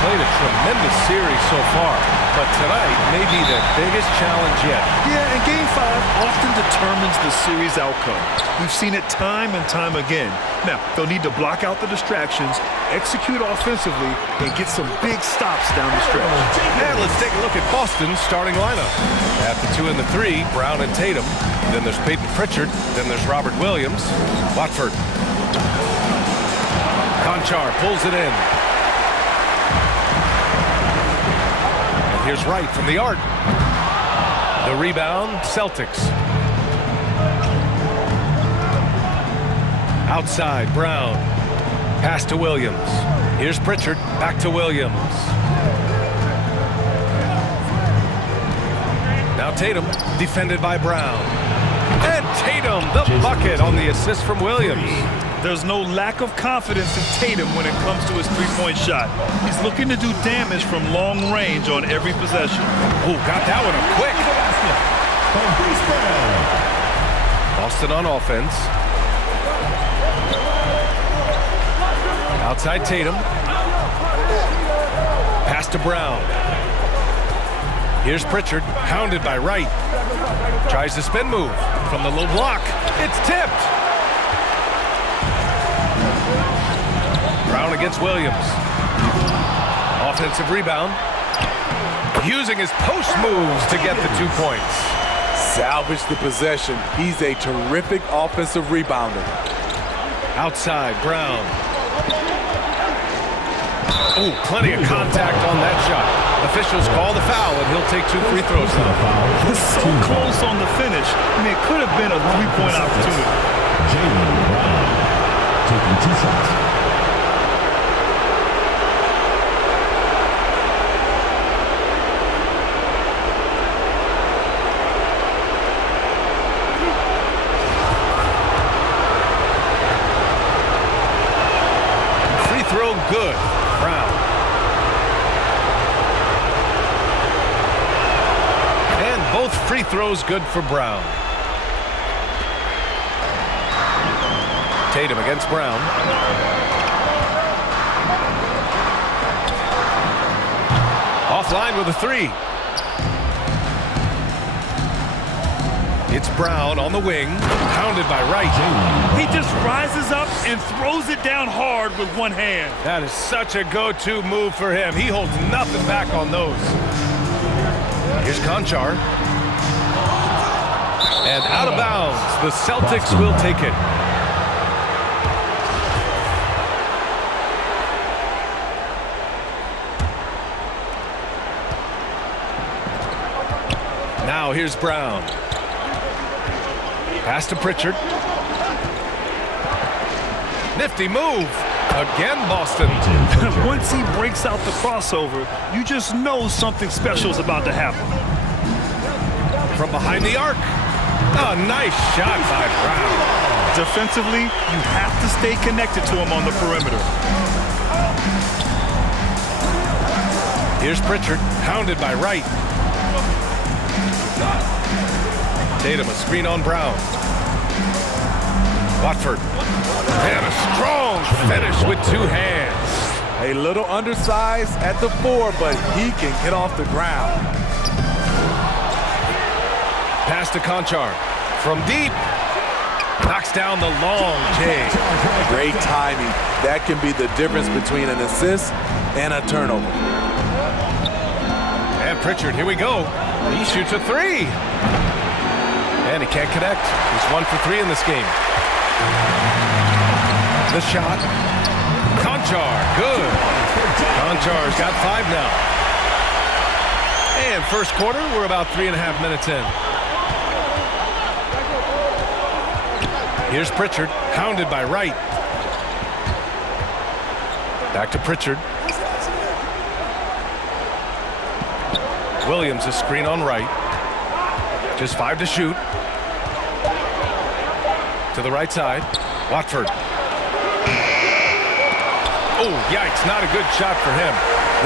played a tremendous series so far, but tonight may be their biggest challenge yet. Yeah, and Game 5 often determines the series outcome. We've seen it time and time again. Now, they'll need to block out the distractions, execute offensively, and get some big stops down the stretch. And let's take a look at Boston's starting lineup. At the 2 and the 3, Brown and Tatum. Then there's Peyton Pritchard. Then there's Robert Williams. Watford. Conchar pulls it in. And here's Wright from the arc. The rebound, Celtics. Outside, Brown. Pass to Williams. Here's Pritchard. Back to Williams. Now Tatum, defended by Brown. And Tatum, the bucket on the assist from Williams. There's no lack of confidence in Tatum when it comes to his three-point shot. He's looking to do damage from long range on every possession. Oh, got that one up quick. Boston on offense. Outside Tatum. Pass to Brown. Here's Pritchard, hounded by Wright. Tries the spin move from the low block. It's tipped. Brown against Williams. Offensive rebound. Using his post moves to get the 2 points. Salvage the possession. He's a terrific offensive rebounder. Outside, Brown. Oh, plenty of contact on that shot. Officials call the foul, and he'll take 2 free throws now. He's so close on the finish. I mean, it could have been a three-point opportunity. Jaylen Brown taking 2 shots. Free throw good. Brown. And both free throws good for Brown. Tatum against Brown. Offline with a 3. It's Brown on the wing, hounded by Wright. He just rises up and throws it down hard with one hand. That is such a go-to move for him. He holds nothing back on those. Here's Conchar. And out of bounds. The Celtics will take it. Now here's Brown. Pass to Pritchard. Nifty move. Again, Boston. Once he breaks out the crossover, you just know something special is about to happen. From behind the arc. A nice shot by Brown. Defensively, you have to stay connected to him on the perimeter. Here's Pritchard, hounded by Wright. Tatum, a screen on Brown. Watford. And a strong finish with 2 hands. A little undersized at the 4, but he can get off the ground. Pass to Conchar. From deep. Knocks down the long J. Great timing. That can be the difference between an assist and a turnover. And Pritchard, here we go. He shoots a 3. And he can't connect. He's 1 for 3 in this game. The shot. Conchar, good. Conchar's got 5 now. And first quarter, we're about 3.5 minutes in. Here's Pritchard, hounded by Wright. Back to Pritchard. Williams, a screen on Wright. Just 5 to shoot. To the right side. Watford. Oh, yikes, not a good shot for him.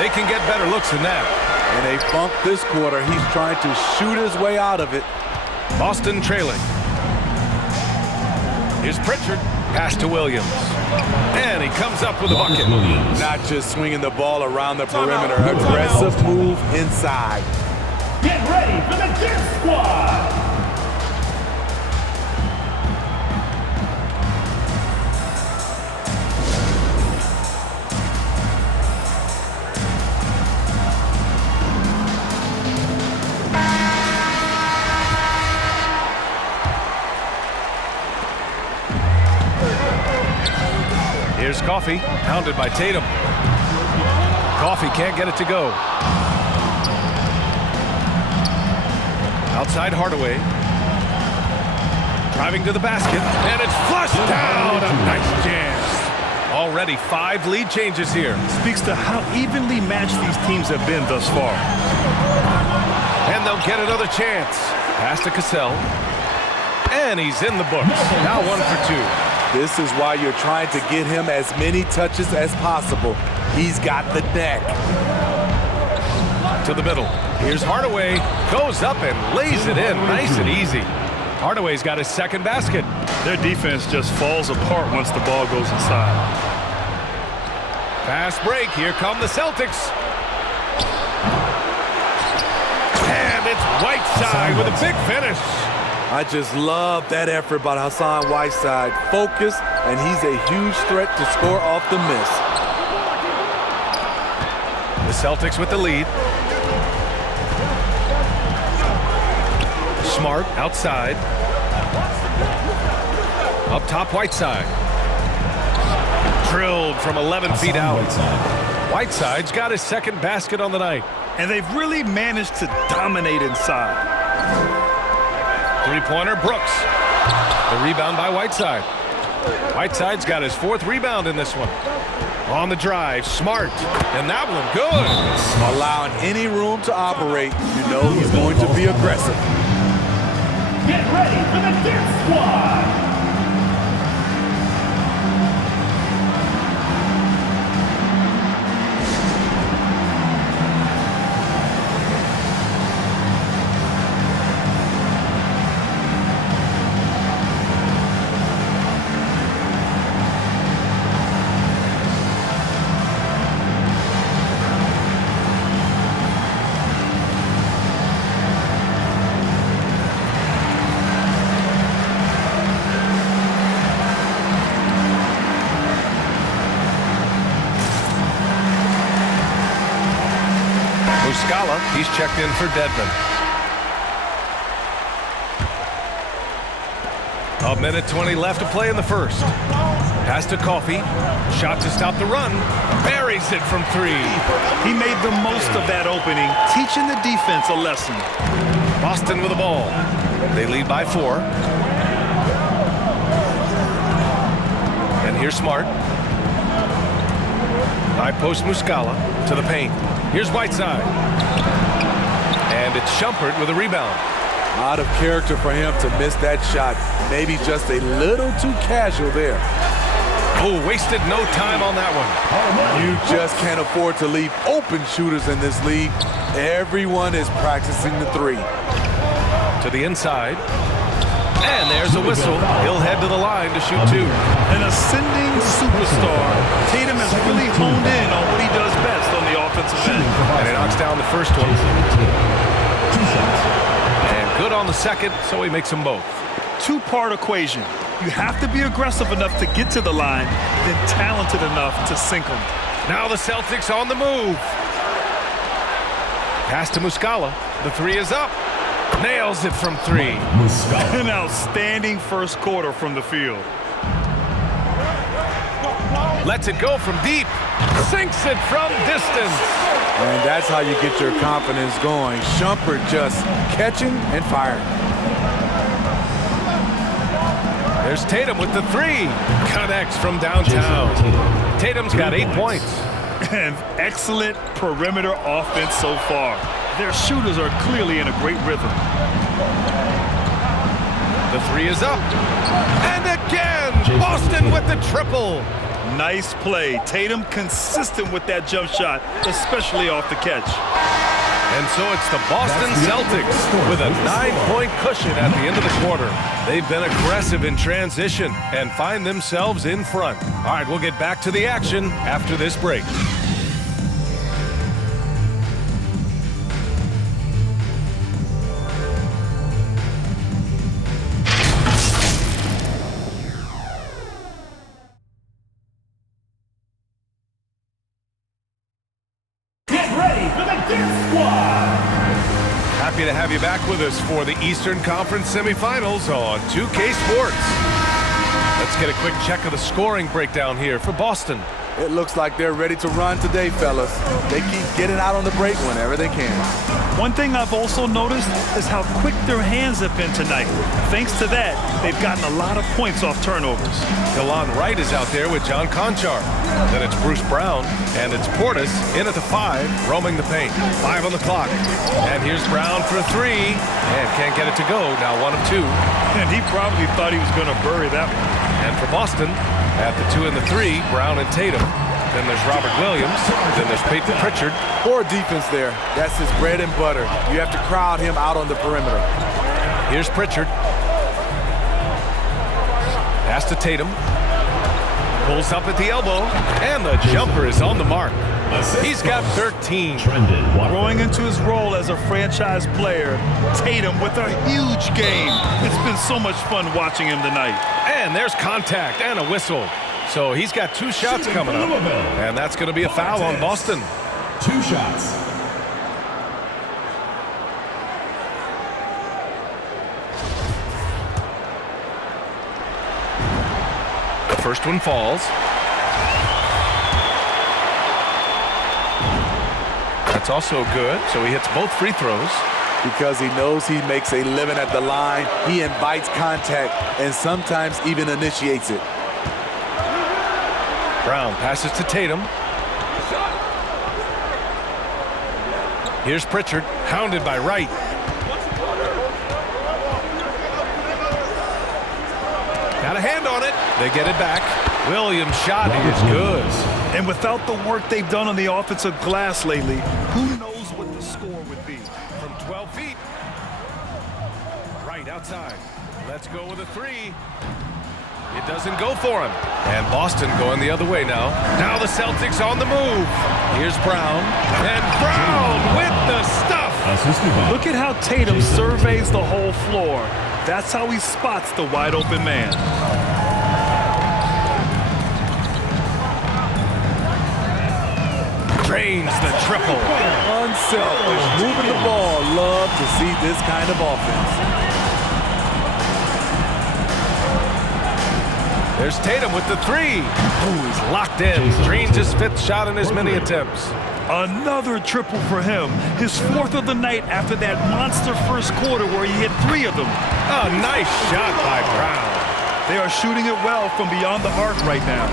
They can get better looks than that. In a funk this quarter, he's trying to shoot his way out of it. Boston trailing. Here's Pritchard. Pass to Williams. And he comes up with a bucket. Not just swinging the ball around the perimeter. Aggressive move inside. Get ready for the Death Squad. Here's Coffey, hounded by Tatum. Coffey can't get it to go. Outside Hardaway. Driving to the basket, and it's flushed down. A nice jam. Already 5 lead changes here. Speaks to how evenly matched these teams have been thus far. And they'll get another chance. Pass to Cassell. And he's in the books. Now 1 for 2. This is why you're trying to get him as many touches as possible. He's got the neck. To the middle. Here's Hardaway. Goes up and lays it in. Nice and easy. Hardaway's got his second basket. Their defense just falls apart once the ball goes inside. Fast break. Here come the Celtics. And it's Whiteside with a big finish. I just love that effort by Hassan Whiteside. Focus, and he's a huge threat to score off the miss. The Celtics with the lead. Smart outside. Up top, Whiteside. Drilled from 11 feet out. Whiteside's got his second basket on the night. And they've really managed to dominate inside. Three-pointer, Brooks. The rebound by Whiteside. Whiteside's got his 4th rebound in this one. On the drive, Smart. And that one, good. Allowing any room to operate, you know he's going to be aggressive. Get ready for the Death Squad. Muscala, he's checked in for Dedmon. A minute 20 left to play in the first. Pass to Coffey. Shot to stop the run. Buries it from 3. He made the most of that opening, teaching the defense a lesson. Boston with the ball. They lead by 4. And here's Smart. High post Muscala to the paint. Here's Whiteside. And it's Shumpert with a rebound. Out of character for him to miss that shot. Maybe just a little too casual there. Oh, wasted no time on that one. You just can't afford to leave open shooters in this league. Everyone is practicing the 3. To the inside. And there's a whistle. He'll head to the line to shoot 2. An ascending superstar. Tatum has really honed in on what he does best on the offensive end. And he knocks down the first one. And good on the second, so he makes them both. 2-part equation. You have to be aggressive enough to get to the line, then talented enough to sink them. Now the Celtics on the move. Pass to Muscala. The 3 is up. Nails it from 3. An outstanding first quarter from the field. Lets it go from deep. Sinks it from distance. And that's how you get your confidence going. Shumpert just catching and firing. There's Tatum with the 3. Connects from downtown. Tatum's got 8 points. And excellent perimeter offense so far. Their shooters are clearly in a great rhythm. The 3 is up. And again, Boston with the triple. Nice play. Tatum consistent with that jump shot, especially off the catch. And so it's the Boston Celtics with a 9-point cushion at the end of the quarter. They've been aggressive in transition and find themselves in front. All right, we'll get back to the action after this break. Happy to have you back with us for the Eastern Conference semifinals on 2K Sports. Let's get a quick check of the scoring breakdown here for Boston. It looks like they're ready to run today, fellas. They keep getting out on the break whenever they can. One thing I've also noticed is how quick their hands have been tonight. Thanks to that, they've gotten a lot of points off turnovers. Delon Wright is out there with John Conchar. Then it's Bruce Brown, and it's Portis in at the 5, roaming the paint. 5 on the clock. And here's Brown for 3, and can't get it to go. Now 1 of 2. And he probably thought he was going to bury that one. And for Boston, at the 2 and the 3, Brown and Tatum. Then there's Robert Williams. Then there's Peyton Pritchard. Poor defense there. That's his bread and butter. You have to crowd him out on the perimeter. Here's Pritchard. Pass to Tatum. Pulls up at the elbow. And the jumper is on the mark. He's got 13. Growing into his role as a franchise player, Tatum with a huge game. It's been so much fun watching him tonight. And there's contact and a whistle. So he's got 2 shots coming up. And that's going to be a foul on Boston. 2 shots. The first one falls. That's also good. So he hits both free throws. Because he knows he makes a living at the line, he invites contact and sometimes even initiates it. Brown passes to Tatum. Here's Pritchard, hounded by Wright. Got a hand on it. They get it back. Williams' shot is good. And without the work they've done on the offensive glass lately, who knows what the score would be? From 12 feet. Right outside. Let's go with a 3. It doesn't go for him. And Boston going the other way now. Now the Celtics on the move. Here's Brown. And Brown with the stuff. Look at how Tatum surveys the whole floor. That's how he spots the wide open man. Drains the triple. Unselfish. Moving the ball. Love to see this kind of offense. There's Tatum with the 3. Ooh, he's locked in. Drains his 5th shot in as many attempts. Another triple for him. His 4th of the night after that monster first quarter where he hit 3 of them. A nice shot by Brown. They are shooting it well from beyond the arc right now.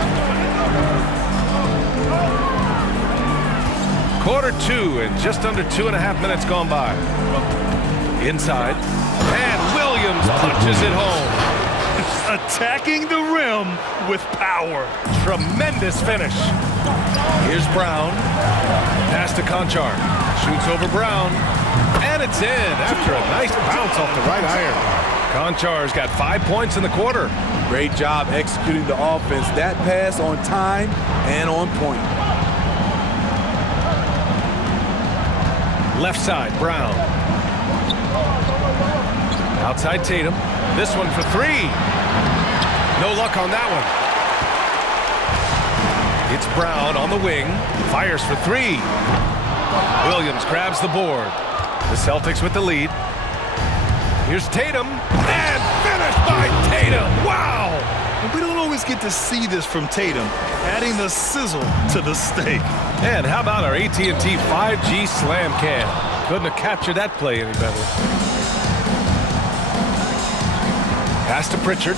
Quarter 2 and just under 2.5 minutes gone by. Inside. And Williams punches it home. Attacking the rim with power. Tremendous finish. Here's Brown. Pass to Conchar. Shoots over Brown. And it's in after a nice bounce off the right iron. Conchar's got 5 points in the quarter. Great job executing the offense. That pass on time and on point. Left side, Brown. Outside Tatum. This one for 3. No luck on that one. It's Brown on the wing. Fires for 3. Williams grabs the board. The Celtics with the lead. Here's Tatum. And finished by Tatum. Wow! And we don't always get to see this from Tatum, adding the sizzle to the steak. And how about our AT&T 5G slam cam? Couldn't have captured that play any better. Pass to Pritchard.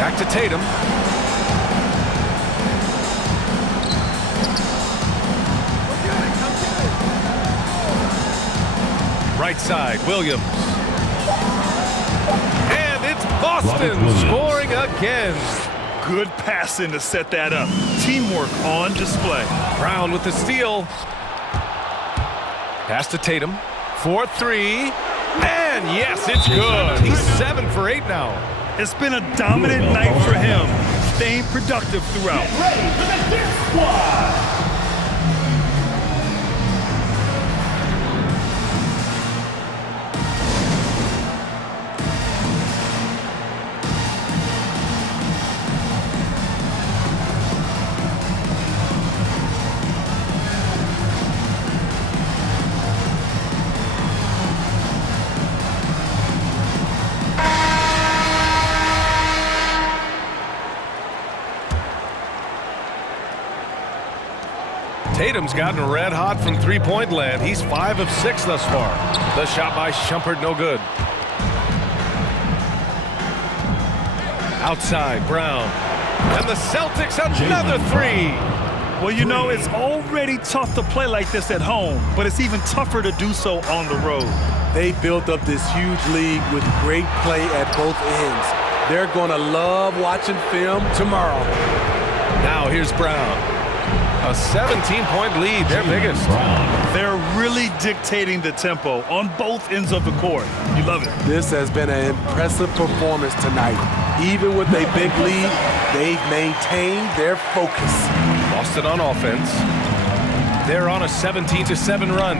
Back to Tatum. Right side, Williams. And it's Boston scoring again. Good passing to set that up. Teamwork on display. Brown with the steal. Pass to Tatum for three. And yes, it's good. He's 7 for 8 now. It's been a dominant night for him, staying productive throughout. Ready for the dance squad. Tatum's gotten red hot from three-point land. He's 5 of 6 thus far. The shot by Shumpert, no good. Outside, Brown. And the Celtics, another three. Well, you know, it's already tough to play like this at home, but it's even tougher to do so on the road. They built up this huge lead with great play at both ends. They're going to love watching film tomorrow. Now here's Brown. A 17-point lead, their biggest. They're really dictating the tempo on both ends of the court. You love it. This has been an impressive performance tonight. Even with a big lead, they've maintained their focus. Boston on offense. They're on a 17-7 run.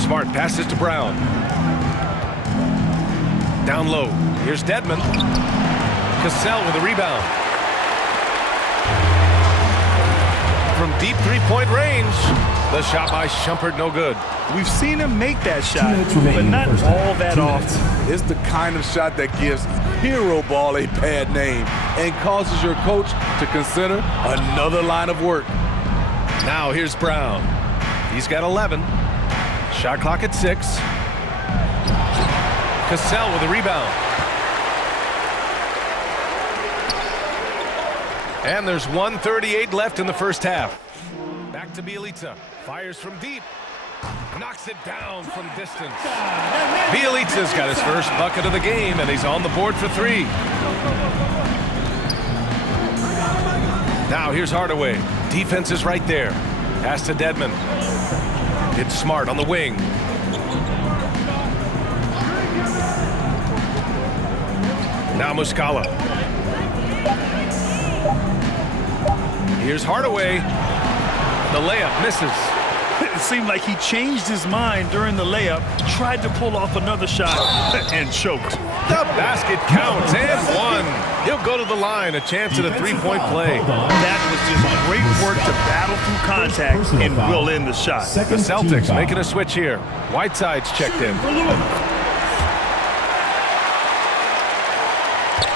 Smart passes to Brown. Down low. Here's Dedmon. Cassell with a rebound. From deep three-point range, the shot by Shumpert, no good. We've seen him make that shot, but not all that often. It's the kind of shot that gives hero ball a bad name and causes your coach to consider another line of work. Now here's Brown. He's got 11. Shot clock at 6. Cassell with a rebound. And there's 1:38 left in the first half. Back to Bielitsa. Fires from deep. Knocks it down from distance. Bielitsa's got his first bucket of the game, and he's on the board for 3. Now here's Hardaway. Defense is right there. Pass to Dedmon. It's Smart on the wing. Now Muscala. Here's Hardaway. The layup misses. It seemed like he changed his mind during the layup, tried to pull off another shot, and choked. The basket counts and one. He'll go to the line, a chance at a three-point play. That was just great work to battle through contact and will end the shot. The Celtics making a switch here. Whiteside's checked in.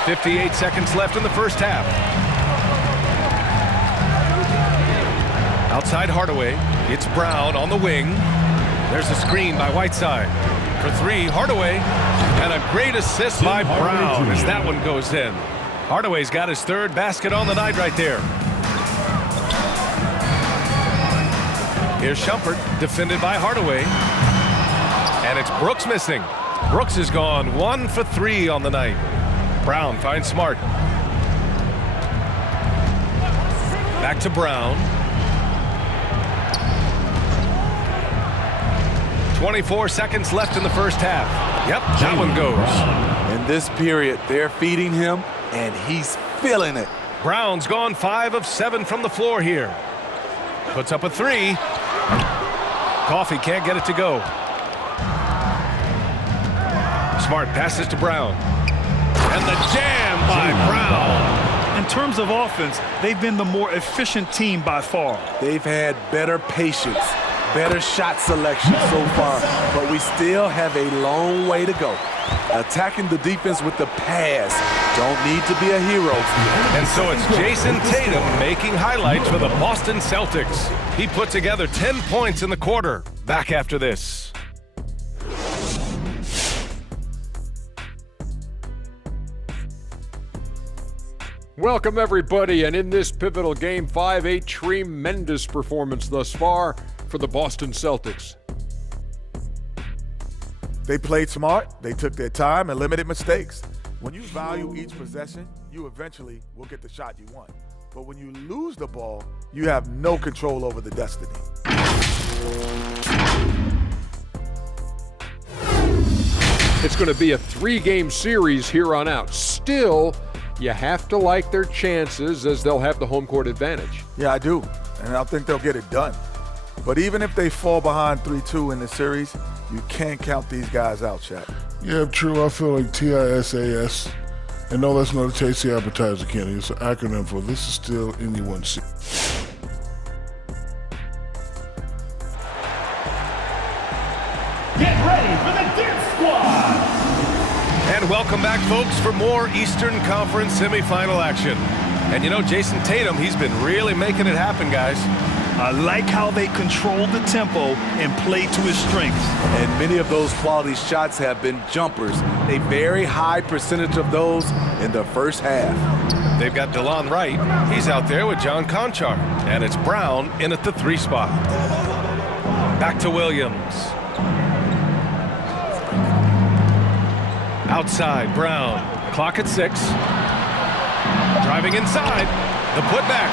58 seconds left in the first half. Outside Hardaway. It's Brown on the wing. There's a screen by Whiteside. For 3, Hardaway. And a great assist by Brown as that one goes in. Hardaway's got his 3rd basket on the night right there. Here's Shumpert, defended by Hardaway. And it's Brooks missing. Brooks has gone 1 for 3 on the night. Brown finds Smart. Back to Brown. 24 seconds left in the first half. Yep, that one goes. In this period, they're feeding him, and he's feeling it. Brown's gone 5 of 7 from the floor here. Puts up a 3. Coffey can't get it to go. Smart passes to Brown. And the jam by Brown. In terms of offense, they've been the more efficient team by far. They've had better patience, better shot selection so far, but we still have a long way to go. Attacking the defense with the pass. Don't need to be a hero. And so it's Jason Tatum making highlights for the Boston Celtics. He put together 10 points in the quarter. Back after this. Welcome everybody, and in this pivotal Game 5, a tremendous performance thus far for the Boston Celtics. They played smart, they took their time and limited mistakes. When you value each possession, you eventually will get the shot you want. But when you lose the ball, you have no control over the destiny. It's going to be a 3-game series here on out. Still, you have to like their chances as they'll have the home court advantage. Yeah, I do, and I think they'll get it done. But even if they fall behind 3-2 in the series, you can't count these guys out, Shaq. Yeah, true. I feel like TISAS, and no, that's not a tasty appetizer, Kenny. It's an acronym for this is still anyone's series. Get ready for the Dance Squad! And welcome back, folks, for more Eastern Conference semifinal action. And you know, Jason Tatum, he's been really making it happen, guys. I like how they control the tempo and play to his strengths. And many of those quality shots have been jumpers. A very high percentage of those in the first half. They've got DeLon Wright. He's out there with John Conchar. And it's Brown in at the 3 spot. Back to Williams. Outside, Brown. Clock at 6. Driving inside. The putback.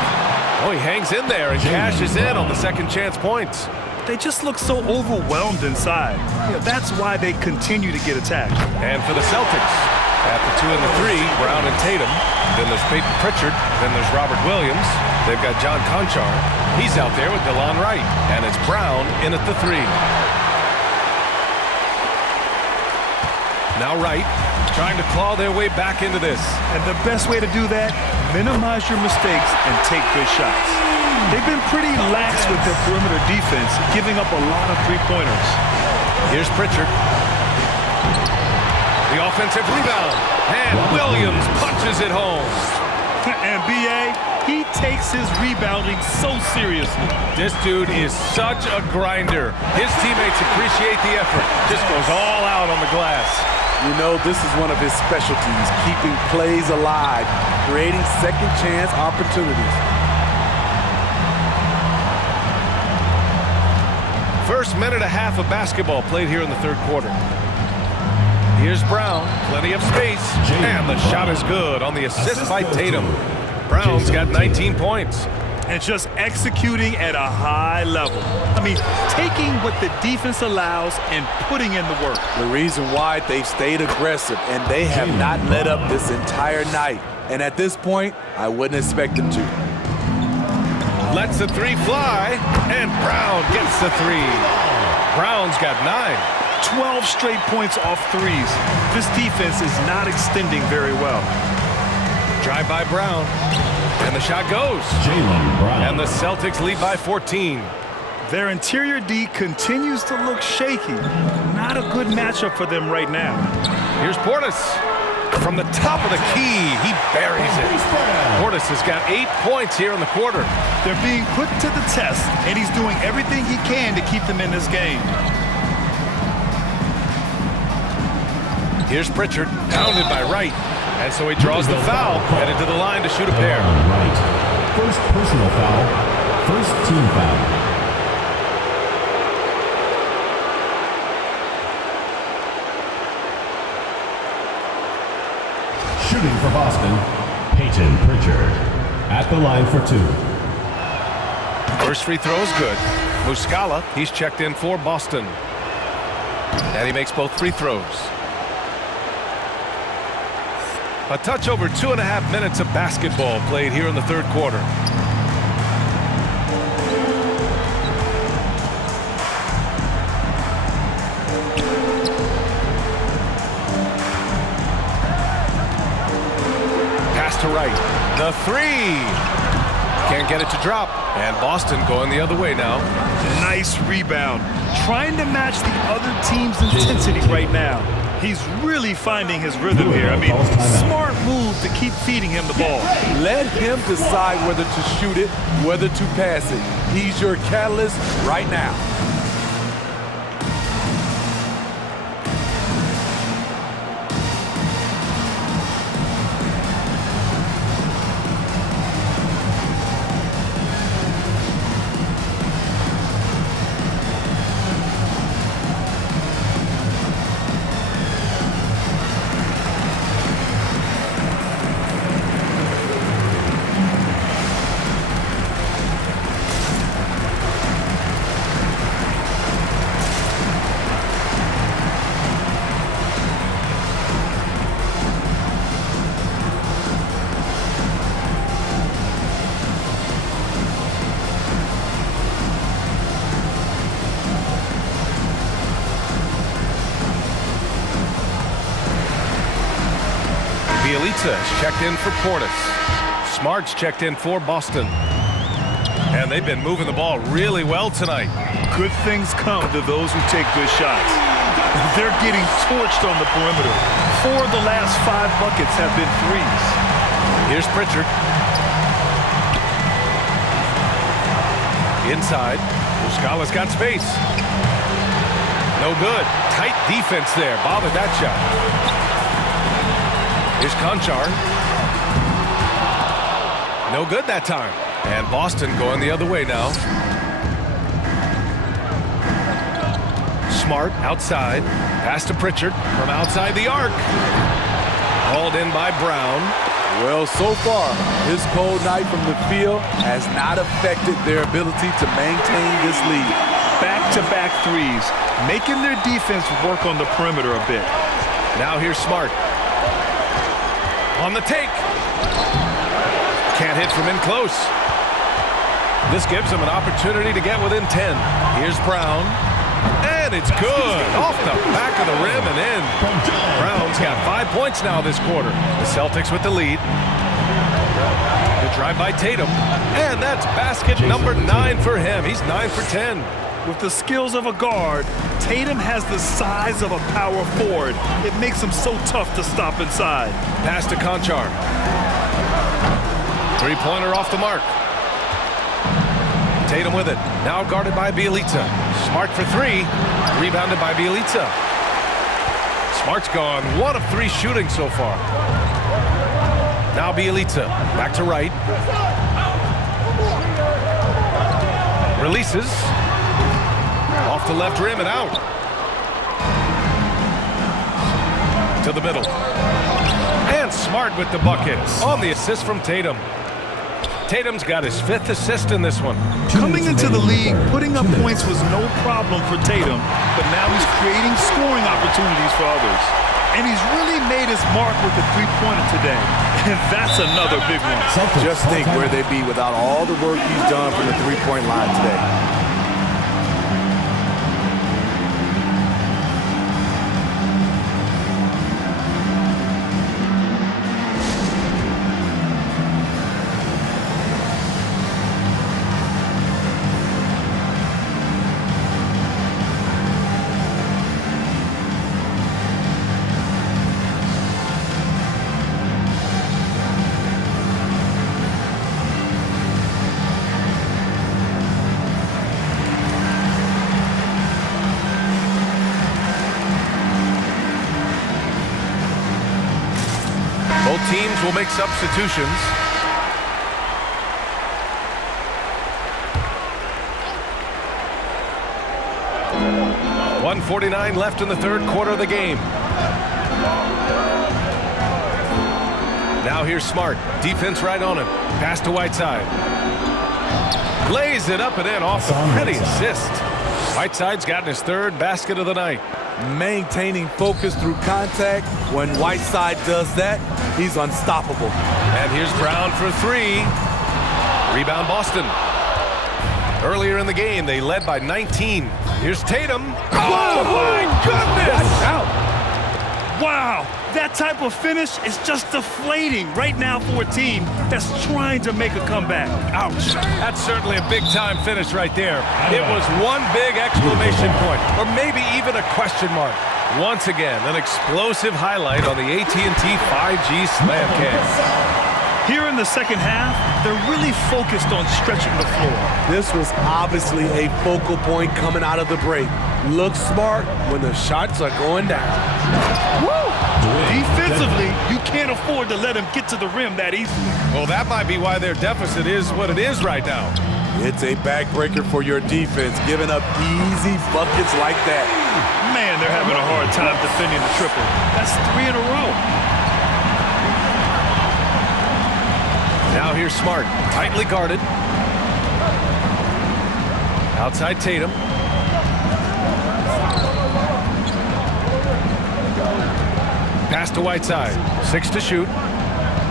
Oh, he hangs in there and cashes in on the second chance points. They just look so overwhelmed inside. That's why they continue to get attacked. And for the Celtics, at the 2 and the 3, Brown and Tatum. Then there's Peyton Pritchard. Then there's Robert Williams. They've got John Conchar. He's out there with DeLon Wright. And it's Brown in at the 3. Now Wright trying to claw their way back into this. And the best way to do that, minimize your mistakes and take good shots. They've been pretty lax with their perimeter defense, giving up a lot of three-pointers. Here's Pritchard. The offensive rebound. And Williams punches it home. And B.A., he takes his rebounding so seriously. This dude is such a grinder. His teammates appreciate the effort. Just goes all out on the glass. You know, this is one of his specialties, keeping plays alive, creating second chance opportunities. First minute and a half of basketball played here in the third quarter. Here's Brown, plenty of space, and the shot is good on the assist by Tatum. Brown's got 19 points. And just executing at a high level. I mean, taking what the defense allows and putting in the work. The reason why they've stayed aggressive, and they have not let up this entire night. And at this point, I wouldn't expect them to. Lets the 3 fly, and Brown gets the 3. Brown's got 9. 12 straight points off threes. This defense is not extending very well. Drive by Brown. And the shot goes. Jaylen Brown. And the Celtics lead by 14. Their interior D continues to look shaky. Not a good matchup for them right now. Here's Portis. From the top of the key, he buries it. Portis has got 8 points here in the quarter. They're being put to the test, and he's doing everything he can to keep them in this game. Here's Pritchard, pounded by Wright. And so he draws the foul, headed to the line to shoot a pair. Right. First personal foul. First team foul. Shooting for Boston, Peyton Pritchard. At the line for 2. First free throw is good. Muscala, he's checked in for Boston. And he makes both free throws. A touch over 2.5 minutes of basketball played here in the third quarter. Pass to Wright. The 3. Can't get it to drop. And Boston going the other way now. Nice rebound. Trying to match the other team's intensity right now. He's really finding his rhythm here. I mean, smart move to keep feeding him the ball. Let him decide whether to shoot it, whether to pass it. He's your catalyst right now. Bielitsa is checked in for Portis. Smart's checked in for Boston. And they've been moving the ball really well tonight. Good things come to those who take good shots. They're getting torched on the perimeter. 4 of the last 5 buckets have been threes. Here's Pritchard. Inside. Muscala's got space. No good. Tight defense there. Bothered that shot. Here's Conchar. No good that time. And Boston going the other way now. Smart outside. Pass to Pritchard from outside the arc. Hauled in by Brown. Well, so far, his cold night from the field has not affected their ability to maintain this lead. Back-to-back threes, making their defense work on the perimeter a bit. Now here's Smart. On the take. Can't hit from in close. This gives them an opportunity to get within 10. Here's Brown. And it's good. Off the back of the rim and in. Brown's got 5 points now this quarter. The Celtics with the lead. The drive by Tatum. And that's basket number 9 for him. He's 9 for 10. With the skills of a guard, Tatum has the size of a power forward. It makes him so tough to stop inside. Pass to Conchar. Three-pointer off the mark. Tatum with it. Now guarded by Bielitsa. Smart for 3. Rebounded by Bielitsa. Smart's gone 1 of 3 shooting so far. Now Bielitsa. Back to right. Releases. Off the left rim and out. To the middle. And Smart with the bucket on the assist from Tatum. Tatum's got his 5th assist in this one. Coming into the league, putting up points was no problem for Tatum, but now he's creating scoring opportunities for others. And he's really made his mark with the three-pointer today. And that's another big one. Just think where they'd be without all the work he's done from the three-point line today. Both teams will make substitutions. .149 left in the third quarter of the game. Now here's Smart. Defense right on him. Pass to Whiteside. Lays it up and in off the pretty assist. Whiteside's gotten his 3rd basket of the night. Maintaining focus through contact. When Whiteside does that, he's unstoppable. And here's Brown for 3. Rebound Boston. Earlier in the game, they led by 19. Here's Tatum. Oh, my goodness! Watch out. Wow, that type of finish is just deflating right now for a team that's trying to make a comeback. Ouch. That's certainly a big-time finish right there. It was one big exclamation point, or maybe even a question mark. Once again, an explosive highlight on the AT&T 5G Slam Cam. Here in the second half, they're really focused on stretching the floor. This was obviously a focal point coming out of the break. Look smart when the shots are going down. Woo! Defensively, you can't afford to let him get to the rim that easily. Well, that might be why their deficit is what it is right now. It's a backbreaker for your defense, giving up easy buckets like that. Man, they're having a hard time defending the triple. That's 3 in a row. Now here's Smart, tightly guarded. Outside Tatum. Pass to Whiteside. 6 to shoot.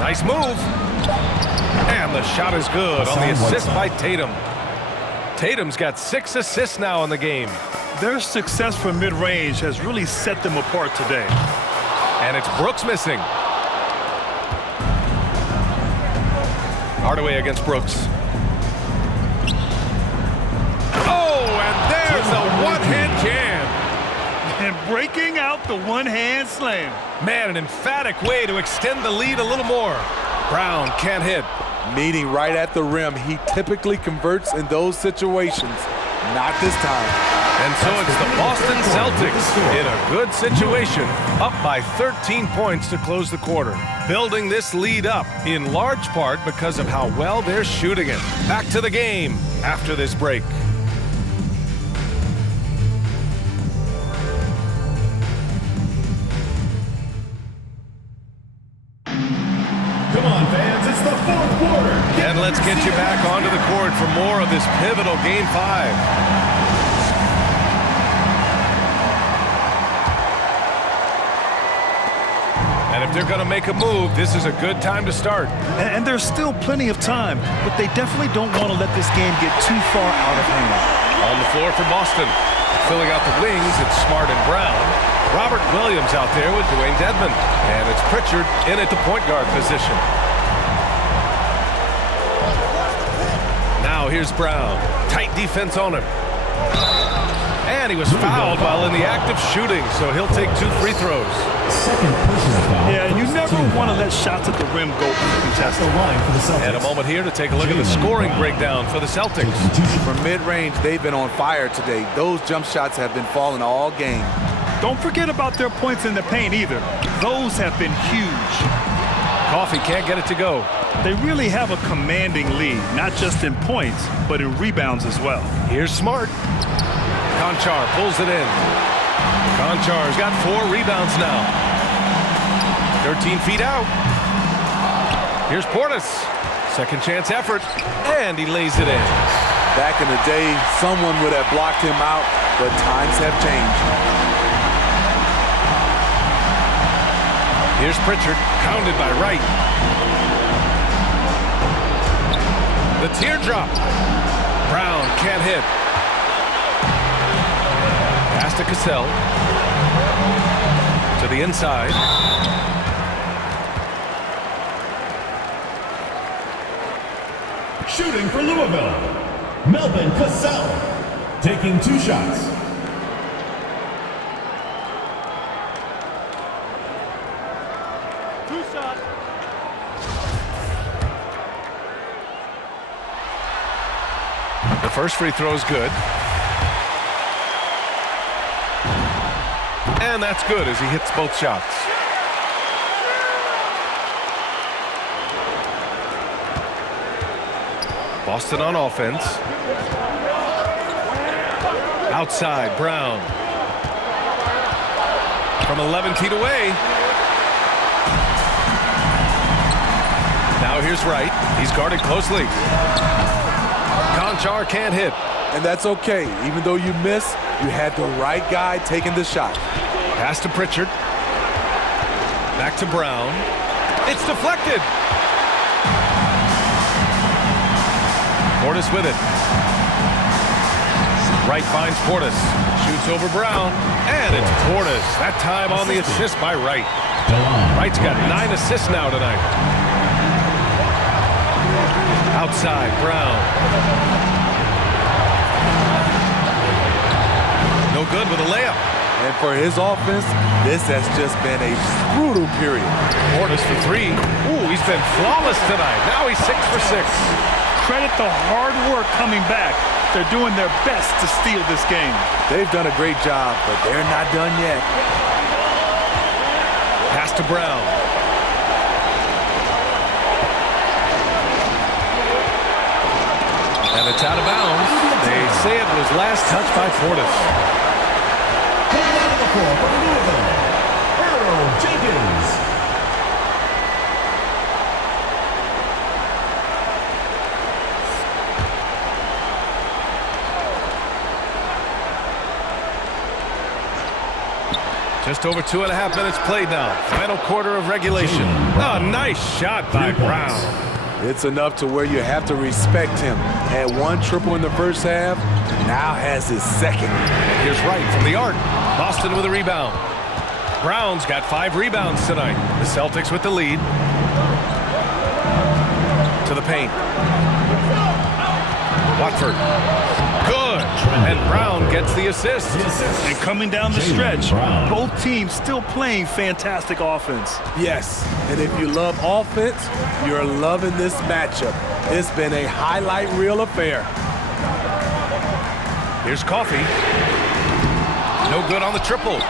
Nice move. And the shot is good on the assist by Tatum. Tatum's got 6 assists now in the game. Their success from mid-range has really set them apart today. And it's Brooks missing. Hardaway against Brooks. Oh, and there's a one-hand jam. And breaking out the one-hand slam. Man, an emphatic way to extend the lead a little more. Brown can't hit. Meeting right at the rim. He typically converts in those situations. Not this time. And so it's the Boston Celtics in a good situation, up by 13 points to close the quarter. Building this lead up in large part because of how well they're shooting it. Back to the game after this break. Come on, fans, it's the fourth quarter. And let's get you back onto the court for more of this pivotal Game 5. And if they're going to make a move, this is a good time to start. And there's still plenty of time, but they definitely don't want to let this game get too far out of hand. On the floor for Boston. Filling out the wings, it's Smart and Brown. Robert Williams out there with Dwayne Dedmon. And it's Pritchard in at the point guard position. Now here's Brown. Tight defense on him. And he was fouled while in the act of shooting, so he'll take 2 free throws. Second personal foul. Yeah, you never want to let shots at the rim go That's the line for the Celtics. And a moment here to take a look at the scoring breakdown for the Celtics. From mid-range, they've been on fire today. Those jump shots have been falling all game. Don't forget about their points in the paint either. Those have been huge. Coffee can't get it to go. They really have a commanding lead, not just in points, but in rebounds as well. Here's Smart. Conchar pulls it in. Conchar's got 4 rebounds now. 13 feet out. Here's Portis. Second chance effort, and he lays it in. Back in the day, someone would have blocked him out, but times have changed. Here's Pritchard, pounded by Wright. The teardrop. Brown can't hit. Pass to Cassell. To the inside. Shooting for Louisville, Melvin Cassell, taking 2 shots. The first free throw is good. And that's good as he hits both shots. Boston on offense. Outside, Brown. From 11 feet away. Now here's Wright. He's guarded closely. Conchar can't hit. And that's okay. Even though you miss, you had the right guy taking the shot. Pass to Pritchard. Back to Brown. It's deflected. Portis with it. Wright finds Portis. Shoots over Brown. And it's Portis. That time on the assist by Wright. Wright's got 9 assists now tonight. Outside, Brown. No good with a layup. And for his offense, this has just been a brutal period. Portis for 3. Ooh, he's been flawless tonight. Now he's 6 for 6. Credit the hard work coming back. They're doing their best to steal this game. They've done a great job, but they're not done yet. Pass to Brown. And it's out of bounds. They say it was last touched by Portis. Earl Jenkins. Just over 2.5 minutes played now. Final quarter of regulation. Oh, nice shot by Brown. It's enough to where you have to respect him. Had 1 triple in the first half, now has his second. And here's Wright from the arc. Boston with a rebound. Brown's got 5 rebounds tonight. The Celtics with the lead. To to the paint. Watford. Good. And Brown gets the assist. And coming down the stretch, both teams still playing fantastic offense. Yes, and if you love offense, you're loving this matchup. It's been a highlight reel affair. Here's Coffee. No good on the triple.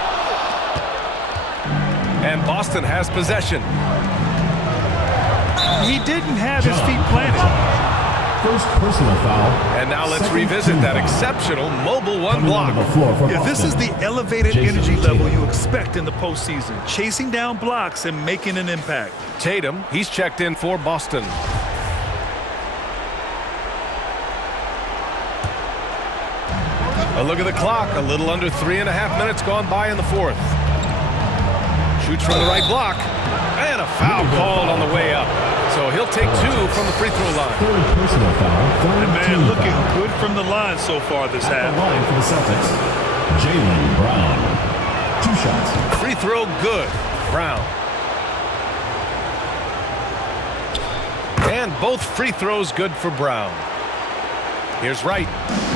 And Boston has possession. He didn't have his feet planted. First personal foul. And now let's revisit that exceptional mobile one block. Yeah, this is the elevated energy level you expect in the postseason. Chasing down blocks and making an impact. Tatum, he's checked in for Boston. A look at the clock. A little under 3.5 minutes gone by in the fourth. Shoots from the right block. And a foul called on the way up. So he'll take 2 from the free throw line. Third personal foul. And man, looking good from the line so far this half. The line for the Celtics, Jaylen Brown. 2 shots. Free throw good. Brown. And both free throws good for Brown. Here's Wright.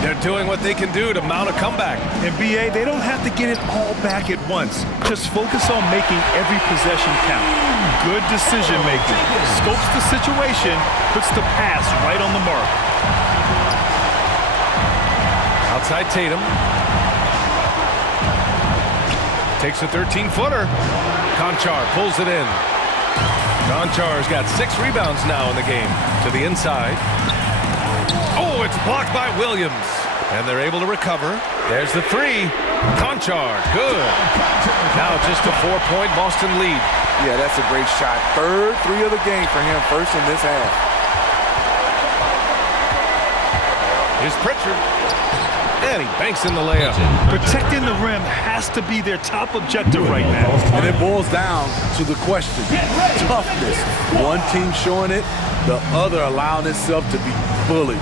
They're doing what they can do to mount a comeback. And BA, they don't have to get it all back at once. Just focus on making every possession count. Good decision making. Scopes the situation, puts the pass right on the mark. Outside Tatum. Takes a 13-footer. Conchar pulls it in. Conchar's got 6 rebounds now in the game. To the inside. Oh, it's blocked by Williams. And they're able to recover. There's the 3. Conchar, good. Now just a 4-point Boston lead. Yeah, that's a great shot. Third 3 of the game for him, first in this half. Here's Pritchard. And he banks in the layup. Protecting the rim has to be their top objective right now. And it boils down to the question. Toughness. One team showing it, the other allowing itself to be bullied.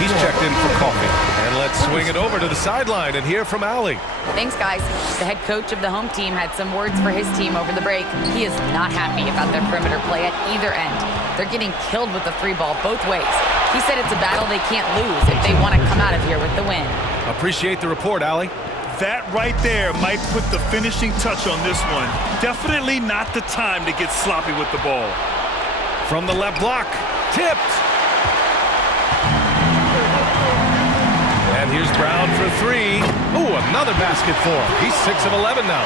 He's checked in for coffee. And let's swing it over to the sideline and hear from Allie. Thanks, guys. The head coach of the home team had some words for his team over the break. He is not happy about their perimeter play at either end. They're getting killed with the 3 ball both ways. He said it's a battle they can't lose if they want to come out of here with the win. Appreciate the report, Allie. That right there might put the finishing touch on this one. Definitely not the time to get sloppy with the ball. From the left block, tipped. And here's Brown for 3. Ooh, another basket for him. He's 6 of 11 now.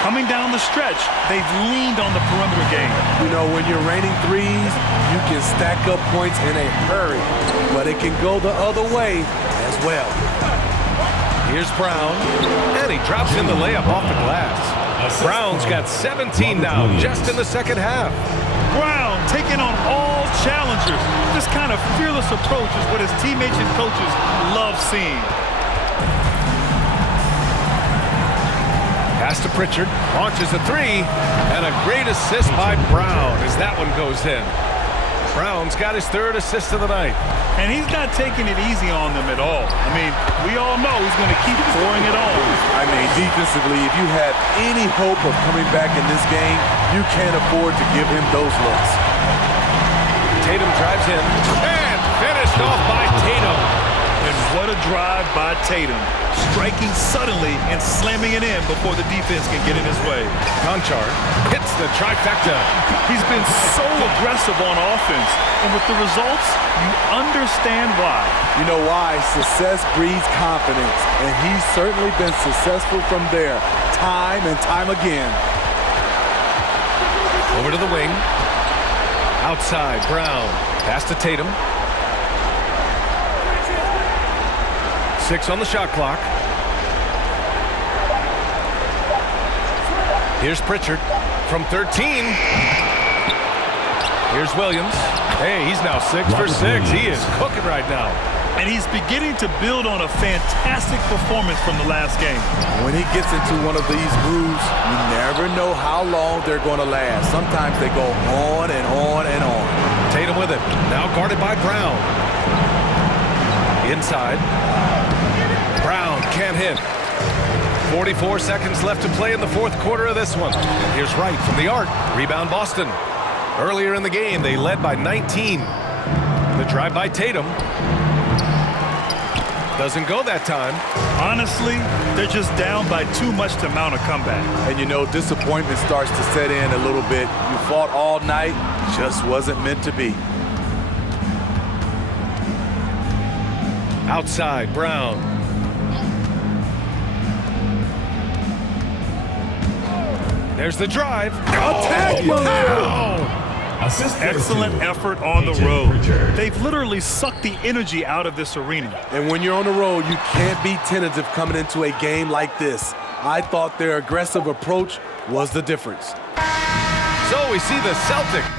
Coming down the stretch, they've leaned on the perimeter game. You know, when you're raining threes, you can stack up points in a hurry, but it can go the other way as well. Here's Brown, and he drops in the layup off the glass. Brown's got 17 now, just in the second half. Brown taking on all challengers. This kind of fearless approach is what his teammates and coaches love seeing. Pass to Pritchard, launches a 3, and a great assist by Brown as that one goes in. Brown's got his 3rd assist of the night. And he's not taking it easy on them at all. I mean, we all know he's going to keep pouring it on. I mean, defensively, if you have any hope of coming back in this game, you can't afford to give him those looks. Tatum drives in, and finished off by Tatum. And what a drive by Tatum. Striking suddenly and slamming it in before the defense can get in his way. Conchar hits the trifecta. He's been so aggressive on offense, and with the results, you understand why. You know why? Success breeds confidence, and he's certainly been successful from there, time and time again. Over to the wing. Outside, Brown. Pass to Tatum. 6 on the shot clock. Here's Pritchard from 13. Here's Williams. Hey, he's now 6 for 6. He is cooking right now. And he's beginning to build on a fantastic performance from the last game. When he gets into one of these grooves, you never know how long they're going to last. Sometimes they go on and on and on. Tatum with it. Now guarded by Brown. Inside. Brown can't hit. 44 seconds left to play in the fourth quarter of this one. And here's Wright from the arc. Rebound Boston. Earlier in the game, they led by 19. The drive by Tatum. Doesn't go that time. Honestly, they're just down by too much to mount a comeback. And you know, disappointment starts to set in a little bit. You fought all night, just wasn't meant to be. Outside, Brown. There's the drive. Attack! Excellent effort on the road. They've literally sucked the energy out of this arena. And when you're on the road, you can't be tentative coming into a game like this. I thought their aggressive approach was the difference. So we see the Celtics